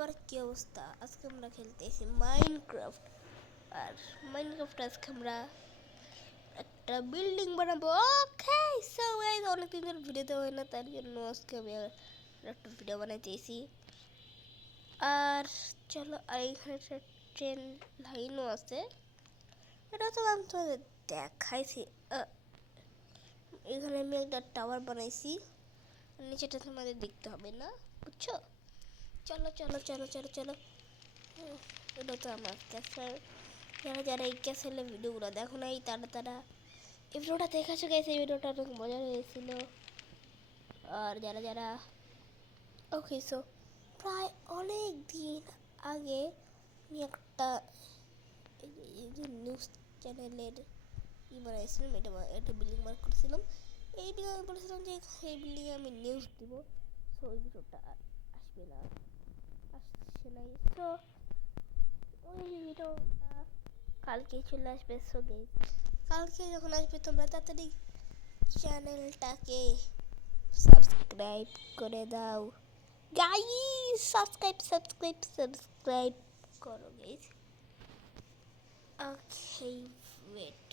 সবার কি অবস্থা? আজকে আমরা খেলতেছি মাইনক্রাফট আর মাইনক্রাফট আজকে আমরা একটা বিল্ডিং বানাবো। ওকে সো গাইস অনেকদিন ধরে ভিডিও দেওয়া হয় না, তার জন্য আজকে আমি একটা ভিডিও বানাইতেছি। আর চলো এখানে একটা ট্রেন লাইনও আছে। এটা তো আমি তোমাদের দেখাইছি। এখানে আমি একটা টাওয়ার বানাইছি। নিচেটা তোমাদের দেখতে হবে না, বুঝছ? চলো চলো চলো চলো চলো। এটা তো আমার ক্যাসেল। যারা যারা এই ক্যাসেলের ভিডিওগুলো দেখো না এই তারা তারা এই ভিডিওটা দেখাছো গেছে এই ভিডিওটা অনেক মজার হয়েছিল আর যারা যারা ওকে সো প্রায় অনেক দিন আগে আমি একটা নিউজ চ্যানেলের ই বানাইছিলাম, এটা একটা বিল্ডিং বার করেছিলাম। এই বিল্ডিং আমি বলেছিলাম যে, এই বিল্ডিংয়ে আমি নিউজ দিব। সো ওই ভিডিওটা আসবে না আসছে তো ওই কালকে চলে আসবে সো কালকে যখন আসবে তোমরা তাড়াতাড়ি চ্যানেলটাকে সাবস্ক্রাইব করে দাও গাই সাবস্ক্রাইব সাবস্ক্রাইব সাবস্ক্রাইব করো গাইস ওকে ওয়েট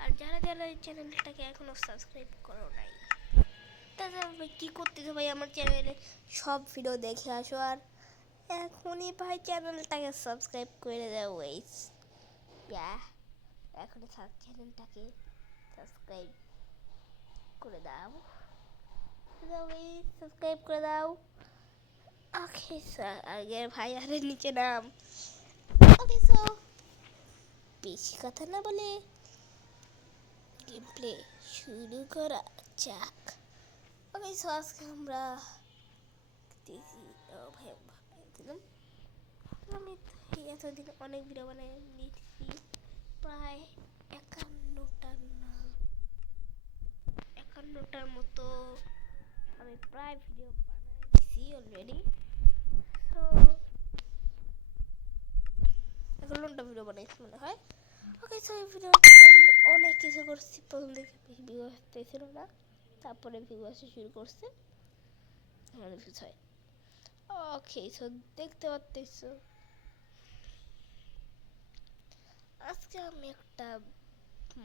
আর যারা যারা এই চ্যানেলটাকে এখনও সাবস্ক্রাইব করো নাই তাহলে ভাই কী করতেছো ভাই আমার চ্যানেলে সব ভিডিও দেখে আসো আর এখনই ভাই চ্যানেলটাকে সাবস্ক্রাইব করে দাও এখনই চ্যানেলটাকে সাবস্ক্রাইব করে দাও। সাবস্ক্রাইব করে দাও। ওকে স্যার আগে ভাই আরে নিচে নাম। ওকে সো বেশি কথা না বলে গেম প্লে শুরু করা যাক। ওকে সো আজকে আমরা দেখি ভাই ভাবছিলাম আমি এতদিন অনেক ভিডিও বানাই দিয়েছি প্রায় একান্নটার নাম একান্নটার মতো আমি প্রায় ভিডিও বানাই দিছি অলরেডি তো একান্নটা ভিডিও বানাইছি মনে হয়। ওকে সো এই ভিডিওতে আমি অনেক কিছু করছি, প্রথম থেকে ভিউ আসতেছিল না। তারপরে ভিউ আসা শুরু করছে। অনেক কিছু হয় ওকে সো দেখতে পাচ্ছ আজকে আমি একটা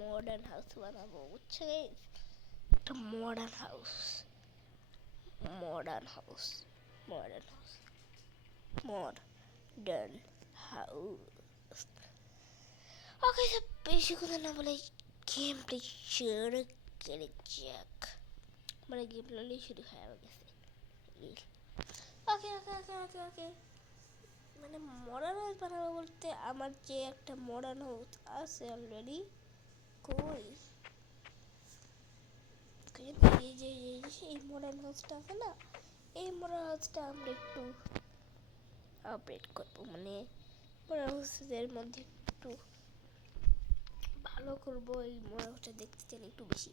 মডার্ন হাউস বানাবো, বুঝছ? একটা modern house modern house modern house modern house okay বেশি কথা না বলে গেম প্লে শুরু করে, যাক। মানে গেম প্লে শুরু হয়ে গেছে ওকে ওকে ওকে ওকে ওকে মানে মডার্ন হাউস বানাবো বলতে আমার যে একটা মডার্ন হাউস আছে অলরেডি কই? এই যে, এই মডার্ন হাউসটা আছে না? এই মডার্ন হাউসটা আমরা একটু আপডেট করব। মানে মডার্ন হাউসের মধ্যে একটু ভালো করব, এই মডার্ন হাউসটা দেখতে চাই একটু বেশি।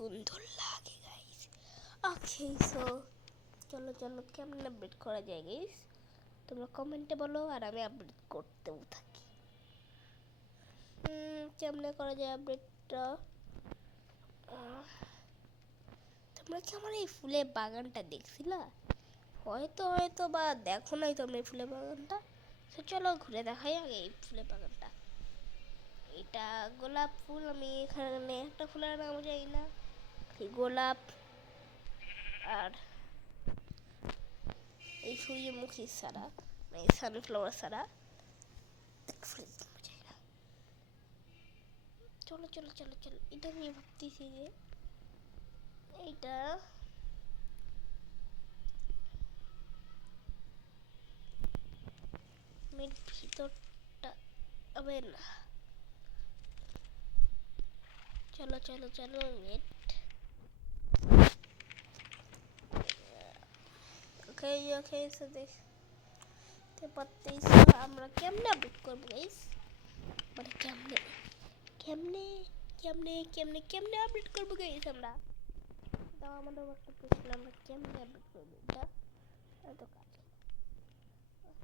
সুন্দর লাগে গাইস ওকে সো চলো চলো, কেমন আপডেট করা যায় গাইস তোমরা কমেন্টে বলো, আর আমি আপডেট করতেও থাকি। কেমনে করা যায় আপডেটটা তোমরা কি আমার এই ফুলের বাগানটা দেখছিলা? হয়তো হয়তো বা দেখো নাই তোমরা এই ফুলের বাগানটা। তো চলো, ঘুরে দেখাই আগে এই ফুলের বাগানটা। এটা গোলাপ ফুল, আমি এখানে একটা ফুলের নাম জানি না। এই গোলাপ আর এই সূর্যমুখী ছাড়া মানে সানফ্লাওয়ার না চলো চলো চলো চলো, এটা আমি ভাবতেছি যে এইটা মেয়ের ভিতরটা হবে না। চলো চলো চলো, নেট ওকে ওকে সো দেখতে পারতেইছ আমরা কেমনে আপডেট করব গাইস মানে কেমনে কেমনে কেমনে কেমনে কেমনে আপডেট করব গাইস আমরা দাও আমাদের একটা প্রশ্ন আমরা কেমনে আপডেট করব এটা এত কাজ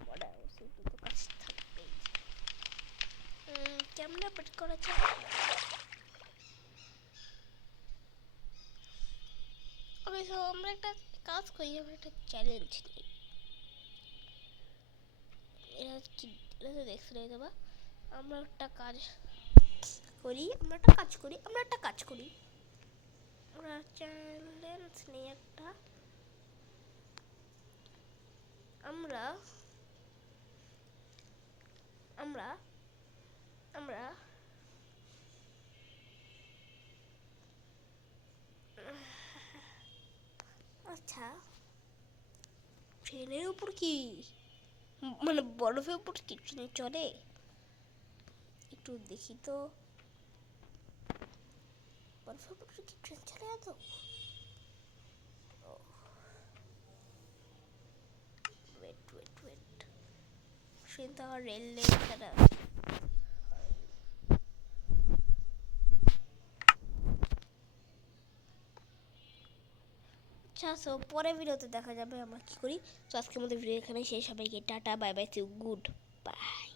বড় উচিত তো কাজ থাকবেই উম, কেমনে আপডেট করা যায় ওকে সো আমরা একটা কাজ করি, আমরা একটা চ্যালেঞ্জ নিই। এরা কি, এরা তো দেখতে নেই দেবা আমরা একটা কাজ করি, আমরা একটা কাজ করি, আমরা একটা কাজ করি। আমরা চ্যালেঞ্জ নিই একটা। আমরা আমরা আমরা আচ্ছা ট্রেনের উপর কি মানে বরফের উপর কি ট্রেন চলে একটু দেখি তো বরফের উপর কি ট্রেন চলে এত ওয়েট ওয়েট ওয়েট ট্রেন তো আমার রেল নেই ছাড়া আচ্ছা সো পরে ভিডিওতে দেখা যাবে আমরা কী করি। তো আজকের মধ্যে ভিডিও এখানে শেষ। গিয়ে tata bye bye see good bye